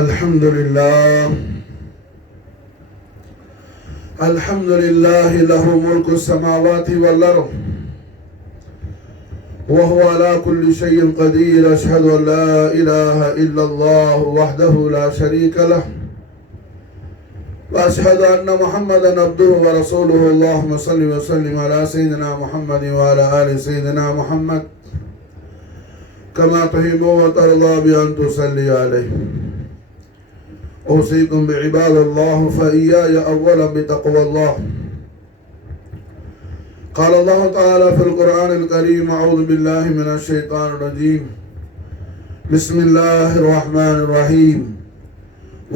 الحمد لله له ملك السماوات والأرض وهو على كل شيء قدير. أشهد أن لا إله إلا الله وحده لا شريك له وأشهد أن محمدا عبده ورسوله. اللهم صل وسلم على سيدنا محمد وعلى آل سيدنا محمد كما تحب وترضى بأن تصلي عليه. أوصيكم بعباد الله فإياي أولا بتقوى الله. قال الله تعالى في القرآن الكريم: أعوذ بالله من الشيطان الرجيم. بسم الله الرحمن الرحيم.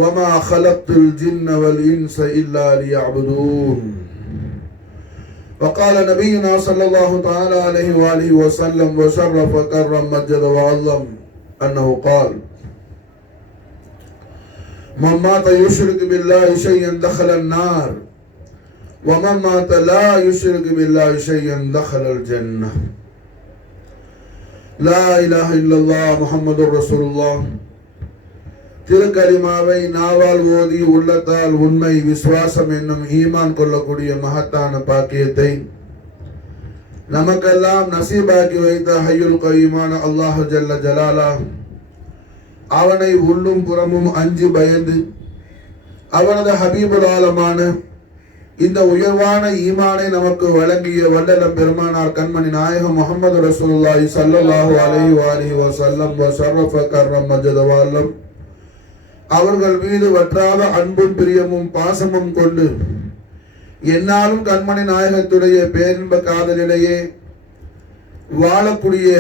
وما خلقت الجن والإنس إلا ليعبدون. وقال نبينا صلى الله تعالى عليه وآله وسلم وشرف وكرم مجد وعظم أنه قال: من مات يشرك بالله شيئا دخل النار ومن مات لا يشرك بالله شيئا دخل الجنة. لا إله إلا الله محمد رسول الله. திருக்கலிமாவை நாவால் ஓதி உள்ளத்தால் உண்மை விசுவாசம் என்னும் ஈமான் கொள்ளக்கூடிய மகத்தான பாக்கியத்தை நமக்கெல்லாம் நசீபாக்கி வைத்த ஹய்யுல் கய்யூமான அல்லாஹு ஜல்ல ஜலாலா அவனை உள்ளும் புறமும் அஞ்சி பயந்து அவனது ஹபீபுல் ஆலமான இந்த உயர்வான ஈமானை நமக்கு வழங்கிய வல்லலம் பெருமானார் கண்மணி நாயகம் முஹம்மது ரசூலுல்லாஹி ஸல்லல்லாஹு அலைஹி வஸல்லம் வஷரஃப கர்ரம் மஜத வல்லம் அவர்கள் மீது வற்றாத அன்பும் பிரியமும் பாசமும் கொண்டு என்னாலும் கண்மணி நாயகத்துடைய பேரின்ப காதலிலேயே வாழக்கூடிய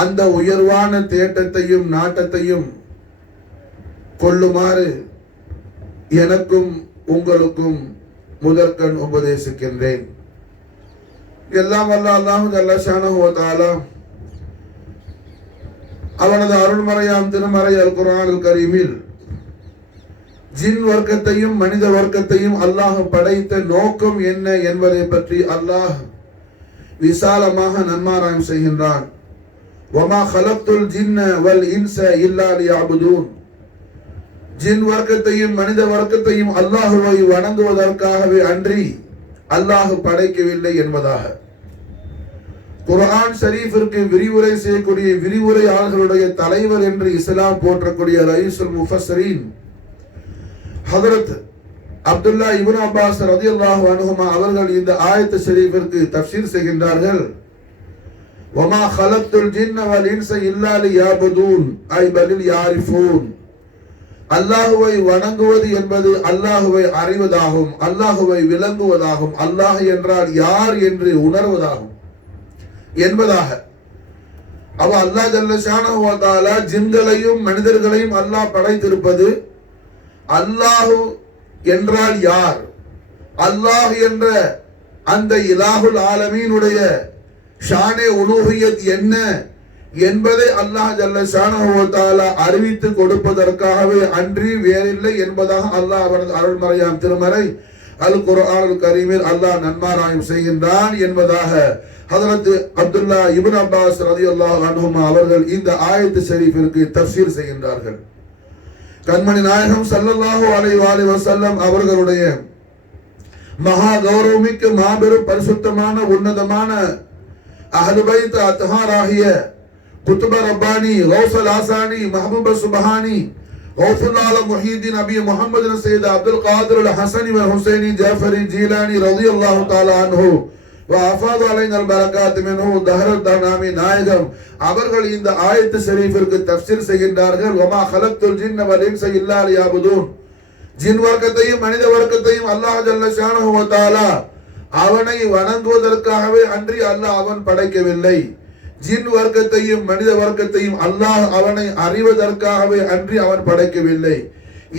அந்த உயர்வான தேட்டத்தையும் நாட்டத்தையும் கொள்ளுமாறு எனக்கும் உங்களுக்கும் முதற்கண் உபதேசிக்கின்றேன். எல்லாம் வல்ல அல்லாஹு ஜல்ல ஷானஹு வ தஆலா அவனது அருள்மறையாம் திருமறை அல் குர்ஆனுல் கரீமில் ஜின் வர்க்கத்தையும் மனித வர்க்கத்தையும் அல்லாஹ் படைத்த நோக்கம் என்ன என்பதை பற்றி அல்லாஹ் விசாலமாக நன்மாராயம் செய்கின்றான். வமா ஹலக்துல் ஜின்ன வல் இன்ஸ இல்லா லியஅபுதூன். ஜின் வர்க்கத்தையும் மனித வர்க்கத்தையும் அல்லாஹுவை வணங்குவதற்காகவே அன்றி அல்லாஹ் படைக்கவில்லை என்பதாக குர்ஆன் ஷரீஃபிற்கு விரிவுரை செய்யக்கூடிய விரிவுரையாளர்களுடைய தலைவர் என்று இஸ்லாம் போற்றக்கூடிய ரயீசுல் முஃபஸ்ஸிரீன் ஹஜ்ரத் அப்துல்லா இப்னு அப்பாஸ் ரலியல்லாஹு அன்ஹுமா அவர்கள் இந்த ஆயத் ஷரீஃபிற்கு தஃப்சீர் செய்கின்றார்கள். வமா ஹலக்துல் ஜின்ன வல் இன்ஸ இல்லா லியஅபுதூன் ஐ பலில் யாரிஃபூன். அல்லாஹுவை வணங்குவது என்பது அல்லாஹுவை அறிவதாகும், அல்லாஹுவை விளங்குவதாகும், அல்லாஹ் என்றால் யார் என்று உணர்வதாகும் என்பதாக. அவ அல்லாஹ் ஜல்ல ஷானஹு வ தஆலா ஜின்களையும் மனிதர்களையும் அல்லாஹ் படைத்திருப்பது அல்லாஹ் என்றால் யார், அல்லாஹ் என்ற அந்த இலாஹுல் ஆலமீனுடைய ஷானே உலூஹியத் என்ன என்பதை அல்லாஹ் ஜல்ல ஷானஹு வ தஆலா அறிவித்து கொடுப்பதற்காகவே அன்றி வேறில்லை என்பதாக அல்லாஹ் அவரது அருள்மறையாம் திருமறை அல் குர்ஆனுல் கரீமில் அல்லாஹ் நன்மாராயம் செய்கின்றான் என்பதாக ஹஜ்ரத் அப்துல்லா இப்னு அப்பாஸ் ரலியல்லாஹு அன்ஹுமா அவர்கள் இந்த ஆயத் ஷரீஃபிற்கு தஃப்சீர் செய்கின்றார்கள். கண்மணி நாயகம் ஸல்லல்லாஹு அலைஹி வஸல்லம் அவர்களுடைய மகா கௌரவமிக்க மாபெரும் பரிசுத்தமான உன்னதமான அஹ்லு பைத் அத்ஹாராகிய குத்ப ரப்பானி கௌஸல் ஆசானி மஹபூப சுப்ஹானி கௌஸுல் ஆலம் முஹீதீன் நபி முஹம்மது சையத் அப்துல் காதிர் அல் ஹஸனி வல் ஹுசைனி ஜாஃபரி ஜீலானி ரலியல்லாஹு தஆலா அன்ஹு வஅஃபாது அலைனல் பரகாத் மின்ஹு தஹரத் தனாமி நாயகம் அவர்கள் இந்த ஆயத் ஷரீஃபிற்கு தஃப்சீர் செய்கின்றார்கள். வமா ஹலக்துல் ஜின்ன வல் இன்ஸ இல்லா லியஅபுதூன். ஜின் வர்க்கத்தையும் மனித வர்க்கத்தையும் அல்லாஹ் ஜல்ல ஷானஹு வ தஆலா அவனை வணங்குவதற்காகவே அன்றி அல்லாஹ் அவன் படைக்கவில்லை. ஜின் வர்க்கத்தையும் மனித வர்க்கத்தையும் அல்லாஹ் அவனை அறிவதற்காகவே அன்றி அவன் படைக்கவில்லை.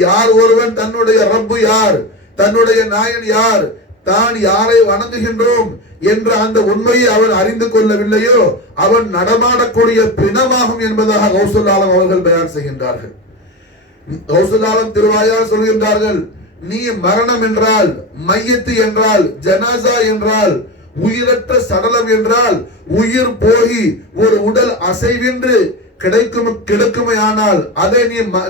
யார் ஒருவன் தன்னுடைய ரப்பு யார், தன்னுடைய நாயன் யார், தான் யாரை வணங்குகின்றோம் என்ற அந்த உண்மையை அவன் அறிந்து கொள்ளவில்லையோ அவன் நடமாடக்கூடிய பிணமாகும் என்பதாக கௌஸுல் ஆலம் அவர்கள் பயான் செய்கின்றார்கள். கௌஸுல் ஆலம் திருவாயால் சொல்கின்றார்கள், நீ மரணம் என்றால், மையத்து என்றால், ஜனாசா என்றால், உயிரற்ற சடலம் என்றால், உயிர் போகி ஒரு உடல் அசைவின்றி கிடைக்குமையானால் அதை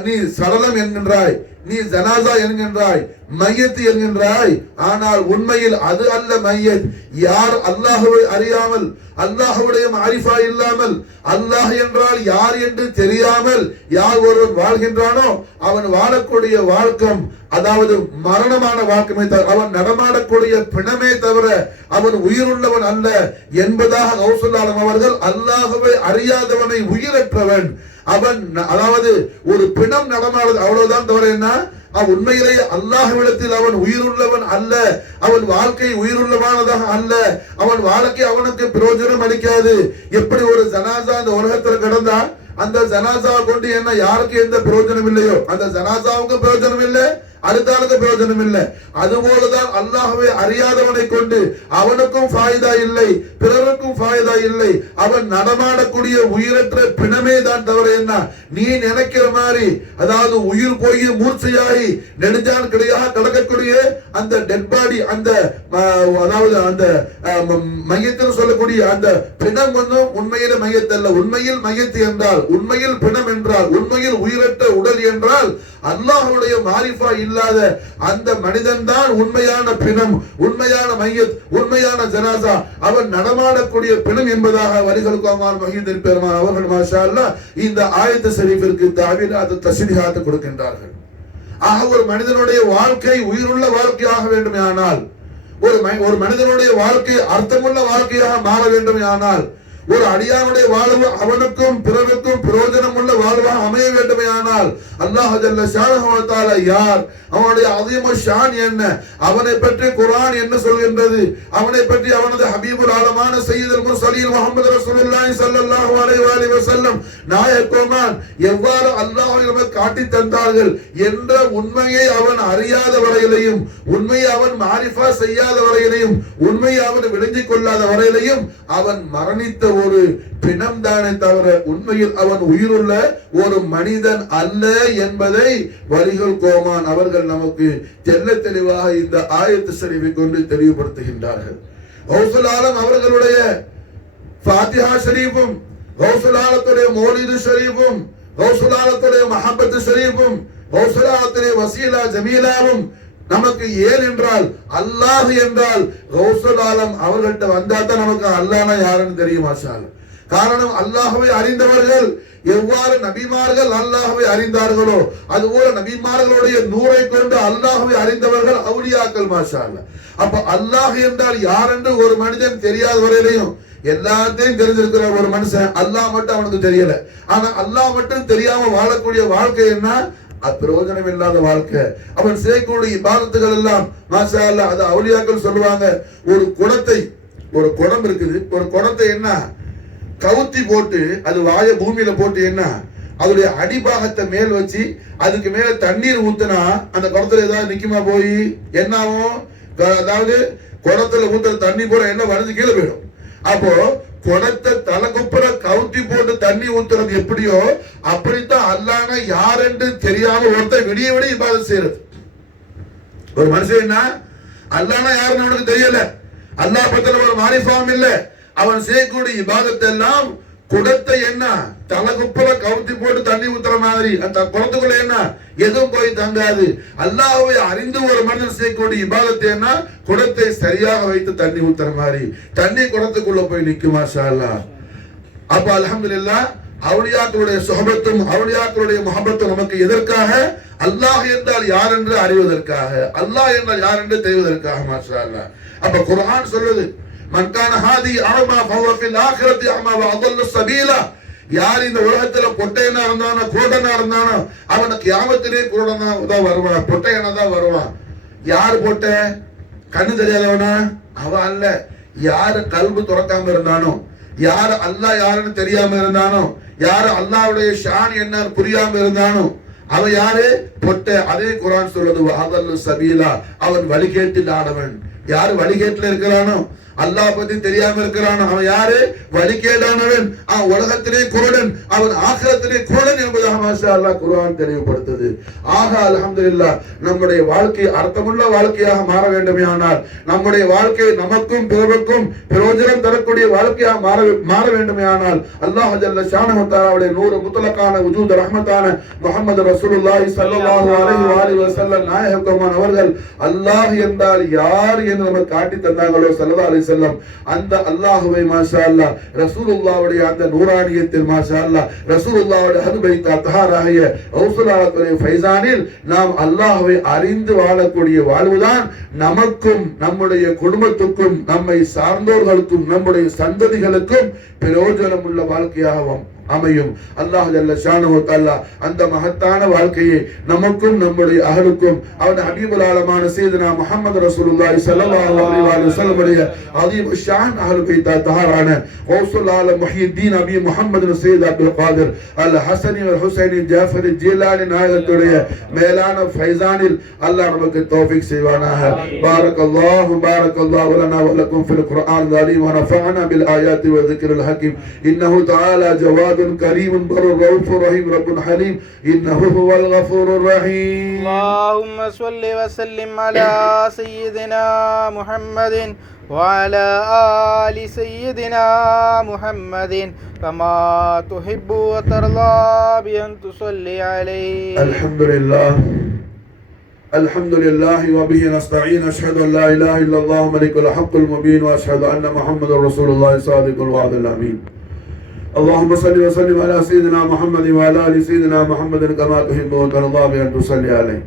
நீ சடலம் என்கின்றாய், நீ ஜனாசா என்கின்றாய், மையத்து என்கின்றாய். ஆனால் உண்மையில் அது அல்ல மையத். யார் அல்லாஹ்வை அறியாமல், அல்லாஹ்வுடைய மாரிஃபா இல்லாமல், அல்லாஹ் என்றால் யார் என்று தெரியாமல் யார் ஒருவன் வாழ்கின்றானோ அவன் வாழக்கூடிய வாழ்க்கம் அதாவது மரணமான வாழ்க்கை தவிர, அவன் நடமாடக்கூடிய பிணமே தவிர அவன் உயிருள்ளவன் அல்ல என்பதாக கௌசுல் ஆலம் அவர்கள் அல்லாஹ்வை அறியாதவனை உயிரற்றவன் அவன், அதாவது ஒரு பிணம் நடமாடுது அவ்வளவுதான் தவிர என்ன, அவன் உண்மையிலேயே அல்லாஹ்விடத்தில் அவன் உயிருள்ளவன் அல்ல, அவன் வாழ்க்கை உயிருள்ளவானதாக அல்ல, அவன் வாழ்க்கை அவனுக்கு பிரயோஜனம் அளிக்காது. எப்படி ஒரு ஜனாசா அந்த உலகத்தில் கடந்தா அந்த ஜனாசா கொண்டு என்ன யாருக்கு எந்த பிரயோஜனம் இல்லையோ அந்த ஜனாசாவுக்கு பிரயோஜனம் இல்லை, அடுத்த ஆளுக்கு பிரயோஜனம் இல்லை. அதுபோலதான் அல்லாஹ்வை அறியாதவனை கொண்டு அவனுக்கும் ஃபாயிதா இல்லை, பிறருக்கும் ஃபாயிதா இல்லை. அவன் நடமாடக்கூடிய உயிரற்ற பிணமே தான் தவிர என்ன, நீ நினைக்கிற மாதிரி அதாவது உயிர் போய் மூர்ச்சையாகி நெடுஞ்சான் கிடையாக கடக்கக்கூடிய அந்த டெட் பாடி, அந்த அதாவது அந்த மையத்தில் சொல்லக்கூடிய அந்த பிணம் ஒன்றும் உண்மையில மையத்தல்ல. உண்மையில் மையத்து என்றால், உண்மையில் பிணம் என்றால், உண்மையில் உயிரற்ற உடல் என்றால் அல்லாஹ்வுடைய மாரிஃபா இல்லாத அந்த மனிதன் தான் உண்மையான பிணம், உண்மையான மையத், உண்மையான ஜனாசா. அவன் நடமாடக்கூடிய பிணம் என்பதாக வரிகளுக்கு மஹீதர் பெருமான் அவர்கள் மாஷா அல்லாஹ் இந்த ஆயத்து ஷரீஃபிற்கு தஅவீலாத் தஸ்ரீஹாத் கொடுக்கின்றார்கள். ஆக ஒரு மனிதனுடைய வாழ்க்கை உயிருள்ள வாழ்க்கையாக வேண்டுமானால், ஒரு மனிதனுடைய வாழ்க்கை அர்த்தமுள்ள வாழ்க்கையாக மாற வேண்டுமானால், ஒரு அடியானுடைய வாழ்வு அவனுக்கும் பிறருக்கும் பிரயோஜனம் உள்ள வாழ்வாக அமைய வேண்டுமானால் அல்லாஹ் ஜல்ல ஷானஹு வ தஆலா யார், அவனுடைய அஸீமு ஷான் என்ன, அவனை பற்றி குர்ஆன் என்ன சொல்கின்றது, அவனை பற்றி அவனது ஹபீபுல் ஆலமான சய்யிதுல் முர்சலீன் முஹம்மது ரசூலுல்லாஹி ஸல்லல்லாஹு அலைஹி வஸல்லம் நாயகமான் எவ்வாறு அல்லாஹ் நமக்கு காட்டி தந்தார்கள் என்ற உண்மையை அவன் அறியாத வரையிலையும், உண்மையை அவன் மாரிஃபா செய்யாத வரையிலையும், உண்மையை அவன் விளங்கிக் கொள்ளாத வரையிலையும் அவன் மரணித்த ஒரு பிணம் தானே தவிர உண்மையில் அவன் உயிருள்ள ஒரு மனிதன் அல்ல என்பதை வலிகள் கோமான் அவர்கள் நமக்கு தெல்ல தெளிவாக இந்த ஆயத்து ஷரீஃபை கொண்டு தெளிவுபடுத்துகின்றார்கள். கௌசுல் ஆலம் அவர்களுடைய ஃபாத்திஹா ஷரீஃபும், கௌசுல் ஆலத்துடைய மௌலிது ஷரீஃபும், கௌசுல் ஆலத்துடைய மஹப்பத் ஷரீஃபும், கௌசுல் ஆலத்துடைய வசீலா ஜமீலாவும் நமக்கு ஏன் என்றால் அல்லாஹ் என்றால் கௌசுல் ஆலம் அவர்கள்ட்ட வந்தா தான் நமக்கு அல்லாஹ்னா யாருன்னு தெரியும். மாஷா அல்லாஹ். காரணம் அல்லாஹ்வை அறிந்தவர்கள் எவ்வாறு நபிமார்கள் அல்லாஹ்வை அறிந்தார்களோ அதுபோல நபிமார்களுடைய நூரை கொண்டு அல்லாஹ்வை அறிந்தவர்கள் அவுலியாக்கள். மாஷா அல்லாஹ். அப்ப அல்லாஹ் என்றால் யார் என்று ஒரு மனிதன் தெரியாத வரையிலையும் எல்லாத்தையும் தெரிஞ்சிருக்கிற ஒரு மனுஷன் அல்லாஹ் மட்டும் அவனுக்கு தெரியல. ஆனா அல்லாஹ் மட்டும் தெரியாம வாழக்கூடிய வாழ்க்கை என்ன, பிரயோஜனம் இல்லாத வாழ்க்கை. அவன் செய்யக்கூடிய இபாதத்துகள் எல்லாம் மாஷா அல்லாஹ் அது அவுலியாக்கள் சொல்லுவாங்க. ஒரு குடத்தை, ஒரு குடம் இருக்குது, ஒரு குடத்தை என்ன கவுத்தி போட்டு அது வாய பூமியில போட்டு என்ன அதோடைய அடிபாகத்தை மேல் வச்சு அதுக்கு மேல தண்ணீர் ஊத்துனா அந்த குடத்துல ஏதாவது நிக்குமா போய் என்ன ஆகும், அதாவது குடத்துல ஊத்துற தண்ணி போற என்ன வளைஞ்சு கீழே போயிடும். அப்போ குடத்தை தலைக்குப்புற கவுத்தி போட்டு தண்ணி ஊத்துறது எப்படியோ அப்படித்தான் அல்லாஹ்னா யார் என்று தெரியாம ஒருத்தர் விடிய விடிய இபாதத் செய்யறது. ஒரு மனுஷன் என்ன அல்லாஹ்னா யாருன்னு அவனுக்கு தெரியல, அல்லாஹ் பத்தின ஒரு மாரிஃபாவும் இல்ல, அவன் செய்யக்கூடிய இபாதத்தை எல்லாம் குடத்தை என்ன தலைக்குப்புற கவுத்தி போட்டு தண்ணி ஊத்துற மாதிரி அந்த குடத்துக்குள்ள என்ன எதுவும் போய் தங்காது. அல்லாஹ்வை அறிந்து ஒரு மனிதன் செய்யக்கூடிய இபாதத்தை என்ன குடத்தை சரியாக வைத்து தண்ணி ஊத்துற மாதிரி தண்ணி குடத்துக்குள்ள போய் நிக்கும். மாஷா அல்லாஹ். அப்ப அல்ஹம்துலில்லாஹ் அவுலியாக்களுடைய சுஹபத்தும் அவுலியாக்களுடைய முஹப்பத்தும் நமக்கு எதற்காக, அல்லாஹ் என்றால் யார் என்று அறிவதற்காக, அல்லாஹ் என்றால் யார் என்று தெரிவதற்காக. மாஷா அல்லாஹ். அப்ப குர்ஆன் சொல்லுது மன் கான ஹாதி அமா ஃபஹுவ ஃபில் ஆখিরাতি அமா வ அضل السبيلا. யார் இந்த உலகத்துல பொட்டையனா இருந்தானோ குருடனா இருந்தானோ அவன் கியாமத்திலே குருடனா தான் வருவான், பொட்டையனா தான் வருவான். யார் பொட்டை, கண்ணு தெரியாதவனா அவன் அல்ல. யாரு கல்பு துறக்காம இருந்தானோ, யாரு அல்லாஹ் யாருன்னு தெரியாம இருந்தானோ, யாரு அல்லாஹ்வுடைய ஷான் என்னன்னு புரியாம இருந்தானோ அவன் யாரு பொட்டை. அதே குர்ஆன் சொல்லுது வ அضل السبيلا, அவன் வழிகேட்டில் ஆனவன். யாரு வழிகேட்டில் இருக்கிறானோ அல்லாஹ் பத்தி தெரியாம இருக்கிறான், அவன் யாரு? வழிகேடானவன், அவன் உலகத்திலே குருடன், அவன் ஆகிரத்திலே குருடன் என்பதாக மாஷா அல்லாஹ் குர்ஆன் தெளிவுபடுத்துது. ஆக அல்ஹம்துலில்லாஹ் நம்முடைய வாழ்க்கை அர்த்தமுள்ள வாழ்க்கையாக மாற வேண்டுமே ஆனால், நம்முடைய வாழ்க்கை நமக்கும் பிறருக்கும் பிரயோஜனம் தரக்கூடிய வாழ்க்கையாக மாற வேண்டுமே ஆனால், அல்லாஹ் ஜல்ல ஷானஹு தஆலாவுடைய நூறு முத்லகான வஜூத் ரஹ்மத்தான முஹம்மது ரசூலுல்லாஹி ஸல்லல்லாஹு அலைஹி வஸல்லம் நாயகம் அவர்கள் அல்லாஹ் என்றால் யார் என்று நமக்கு காட்டி தந்தாங்களோ ஸல்லல்லாஹு அலைஹி வஸல்லம், அந்த அல்லாஹ்வை மாஷா அல்லாஹ் ரசூலுல்லாஹ்வுடைய அந்த நூரானியத்தில் மாஷா அல்லாஹ் ரசூலுல்லாஹ்வுடைய ஹதுபைத் தஹாராகிய கௌசுலாத்துடைய ஃபைசானில் நாம் அல்லாஹ்வை அறிந்து வாழக்கூடிய வாழ்வுதான் நமக்கும் நம்முடைய குடும்பத்துக்கும் நம்மை சார்ந்தோர்களுக்கும் நம்முடைய சந்ததிகளுக்கும் பிரயோஜனம் உள்ள வாழ்க்கையாகவும் அமையும். அல்லாஹ் ஜல்ல ஷானஹு தஆலா அந்த மகத்தான வாழ்க்கையை நமக்கும் நம்முடைய அஹலுக்கும் அவன் ஹபீபுல் ஆலமான சையதுனா முஹம்மது ரசூலுல்லாஹி ஸல்லல்லாஹு அலைஹி வஸல்லம் உடைய அதீம் ஷான் அஹ்லுல் பைத் தஹரான கௌசுல் ஆலம் முஹியுத்தீன் அபி முஹம்மது சையத் அப்துல் காதிர் அல் ஹஸனி வல் ஹுசைனி ஜாஃபரி ஜீலானி நாயகத்துடைய மேலான ஃபைசானில் அல்லாஹ் நமக்கு தௌஃபீக் செய்வானாக. பாரக்கல்லாஹு லனா வ லக்கும் ஃபில் குர்ஆனில் அலீம் வ நஃபஅனா பில் ஆயாத்தி வ ذிக்ரில் ஹகீம். இன்னஹு தஆலா ஜவாத் كريم بر رؤوف رحيم رب حليم إنه هو الغفور الرحيم. اللهم صل وسلم على سيدنا محمد وعلى آل سيدنا محمد كما تحب وترضى بأن تصلي عليه. الحمد لله وبه نستعين. أشهد أن لا إله إلا الله ملك الحق المبين وأشهد أن محمد رسول الله صادق الوعد الأمين. اللهم صل وسلم على سيدنا محمد وعلى ال سيدنا محمد كما تحب وترضى بأن تصلي عليه.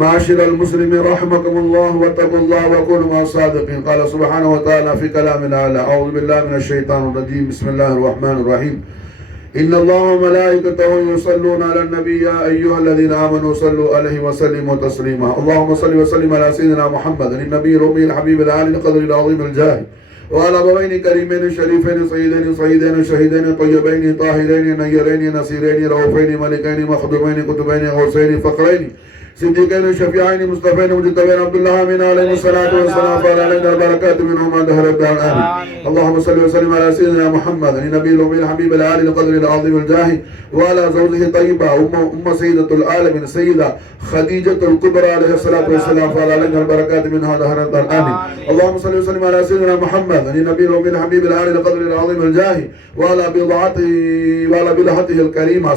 معاشر المسلمين رحمكم الله واتقوا الله وكونوا مع الصادقين. قال سبحانه وتعالى في كلام الأعلى: أعوذ بالله من الشيطان الرجيم. بسم الله الرحمن الرحيم. إن الله وملائكته يصلون على النبي يا أيها الذين آمنوا صلوا عليه وسلموا تسليما. اللهم صل وسلم على سيدنا محمد النبي الأمي الحبيب العالي القدر العظيم الجاه وعلى أبوين كريمين شريفين سيدين صيدين شهيدين طيبين طاهرين نيرين نصيرين رؤوفين ملكين مخدومين كتبين غوثين فقرين صديقين شفيعين مصطفين مجتبين عبد الله من عليه الصلاة والسلام فعلى علينا البركات منهم عند دهر الدار آمين. اللهم صل وسلم على سيدنا محمد النبي الأمي الحبيب العالي القدر العظيم الجاه وعلى زوجه طيبة أم سيدة العالمين سيدة خديجة الكبرى عليه الصلاة والسلام فعلى علينا البركات منها دهر الدار آمين. اللهم صل وسلم على سيدنا محمد النبي الأمي الحبيب العالي القدر العظيم الجاه وعلى بضعته الكريمة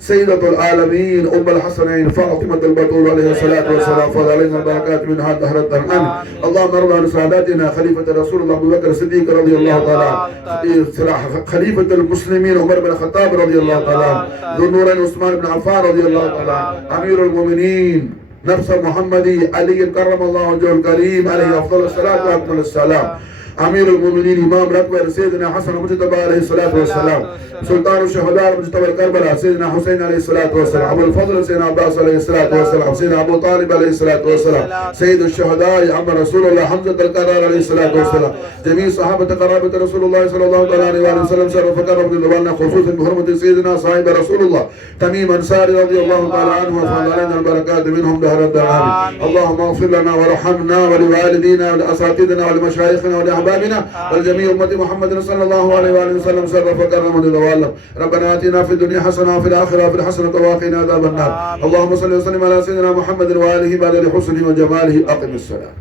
سيدة العالمين أم الحسنين فاطمة البطول عليه الصلاة والسلام فضل علينا البركات منها دهر الدار آمين. اللهم ارض عن سعادتنا خليفة رسول الله أبو بكر الصديق رضي الله تعالى، خليفة المسلمين عمر بن الخطاب رضي الله تعالى، ذو النورين عثمان بن عفان رضي الله تعالى، أمير المؤمنين نفس محمدي علي كرم الله وجهه الكريم عليه أفضل الصلاة وأكمل السلام، أمير المؤمنين إمام الأكبر سيدنا حسن المجتبى عليه الصلاة والسلام، سلطان الشهداء المجتبى الكربلاء سيدنا حسين عليه الصلاة والسلام، أبو الفضل سيدنا عباس عليه الصلاة والسلام، سيدنا أبو طالب عليه الصلاة والسلام، سيد الشهداء عم رسول الله حمزة الكرار عليه الصلاة والسلام، جميع صحابة قرابة رسول الله صلى الله عليه وسلم شرف كرم لنا خصوصا بحرمة سيدنا صاحب رسول الله تميم أنصاري رضي الله تعالى عنه وفضل علينا البركات منهم دهر الدار آمين. اللهم اغفر لنا وارحمنا ولوالدينا ولأساتذتنا ولمشايخنا ولأحبابنا والجميع أمة محمد صلى الله عليه وسلم شرف كرم لنا. ربنا آتنا في الدنيا حسنة وفي الآخرة حسنة وقنا عذاب النار. اللهم صل وسلم على سيدنا محمد وآله بعد حسنه وجماله. أقم الصلاة.